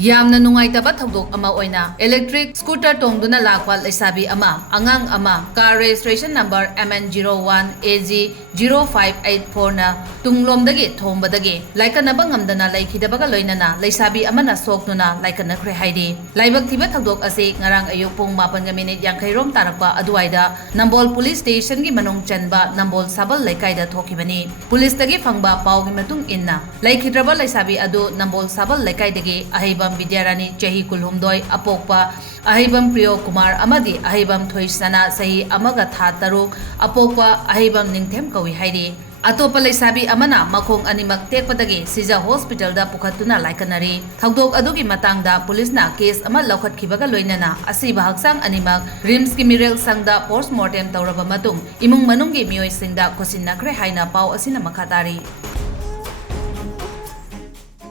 ꯌꯥꯝꯅ ꯅꯨꯡꯉꯥꯏꯇꯕ ꯊꯧꯗꯣꯛ ꯑꯃ ꯑꯣꯏꯅ ꯏꯂꯦꯛꯇ꯭ꯔꯤꯛ ꯁ꯭ꯀꯨꯇꯔ ꯇꯣꯡꯗꯨꯅ ꯂꯥꯛꯄ ꯂꯩꯁꯥꯕꯤ ꯑꯃ ꯑꯉꯥꯡ ꯑꯃ ꯀꯥꯔ ꯔꯦꯖꯤꯁꯇ꯭ꯔꯦꯁꯟ ꯅꯝꯕꯔ MN01AG0584 ꯅ ꯇꯨꯡꯂꯣꯝꯗꯒꯤ ꯊꯣꯡꯕꯗꯒꯤ ꯂꯥꯏꯀꯠꯅꯕ ꯉꯝꯗꯅ ꯂꯩꯈꯤꯗꯕꯒ ꯂꯣꯏꯅꯅ ꯂꯩꯁꯥꯕꯤ ꯑꯃꯅ ꯁꯣꯛꯇꯨꯅ ꯂꯥꯏꯀꯠꯅꯈ꯭ꯔꯦ ꯍꯥꯏꯔꯤ꯫ ꯂꯥꯏꯕꯛ ꯊꯤꯕ ꯊꯧꯗꯣꯛ ꯑꯁꯤ ꯉꯔꯥꯡ ꯑꯌꯨꯛ ꯄꯨꯡ 7:50 ꯔꯣꯝ ꯇꯥꯔꯛꯄ ꯑꯗꯨꯋꯥꯏꯗ ꯅꯝꯕꯣꯜ ꯄꯨꯂꯤꯁ ꯁ꯭ꯇꯦꯁꯟꯒꯤ ꯃꯅꯨꯡ ꯆꯟꯕ ꯅꯝꯕꯣꯜ ꯁꯥꯕꯜ ꯂꯩꯀꯥꯏꯗ ꯊꯣꯛꯈꯤꯕꯅꯤ꯫ ꯄꯨꯂꯤꯁꯇꯒꯤ ꯐꯪꯕ ꯄꯥꯎꯒꯤ ꯃꯇꯨꯡ ꯏꯟꯅ ꯂꯩꯈꯤꯗ꯭ꯔꯕ ꯂꯩꯁꯥꯕꯤ ꯑꯗꯨ ꯅꯝꯕꯣꯜ ꯁꯥꯕꯜ ꯂꯩꯀꯥꯏꯗꯒꯤ ꯑꯍꯩꯕꯝ ꯕꯤꯗ꯭ꯌꯥꯔꯥꯅꯤ ꯆꯍꯤ 12 ꯑꯄꯣꯛꯄ, ꯑꯍꯩꯕꯝ ꯄ꯭रिꯌꯣ ꯀꯨꯃꯥꯔ ꯑꯃꯗꯤ ꯑꯍꯩꯕꯝ ꯊꯣꯏꯁꯅꯥ ꯆꯍꯤ 1ꯒ ꯊꯥ 6 ꯑꯄꯣꯛꯄ ꯑꯍꯩꯕꯝ ꯅꯤꯡꯊꯦꯝ ꯀꯧꯏ ꯍꯥꯏꯔꯤ꯫ ꯑꯇꯣꯞꯄ ꯂꯩꯁꯥꯕꯤ ꯑꯃꯅ ꯃꯈꯣꯡ ꯑꯅꯤꯃꯛ ꯇꯦꯛꯄꯗꯒꯤ ꯁꯤꯖ ꯍꯣꯁꯄꯤꯇꯥꯜꯗ ꯄꯨꯈꯠꯇꯨꯅ ꯂꯥꯏꯀꯠꯅꯔꯤ꯫ ꯊꯧꯗꯣꯛ ꯑꯗꯨꯒꯤ ꯃꯇꯥꯡꯗ ꯄꯨꯂꯤꯁꯅ ꯀꯦꯁ ꯑꯃ ꯂꯧꯈꯠꯈꯤꯕꯒ ꯂꯣꯏꯅꯅ ꯑꯁꯤꯕ ꯍꯛꯆꯥꯡ ꯑꯅꯤꯃꯛ ꯔꯤꯝꯁꯀꯤ ꯃꯤꯔꯦꯜ ꯁꯪꯗ ꯄꯣꯁꯠꯃꯣꯔꯇꯦꯝ ꯇꯧꯔꯕ ꯃꯇꯨꯡ ꯏꯃꯨꯡ ꯃꯅꯨꯡꯒꯤ ꯃꯤꯑꯣꯏꯁꯤꯡꯗ ꯈꯣꯠꯆꯤꯟꯅꯈ꯭ꯔꯦ ꯍꯥꯏꯅ ꯄꯥꯎ ꯑꯁꯤꯅ ꯃꯈꯥ ꯇꯥꯔꯤ꯫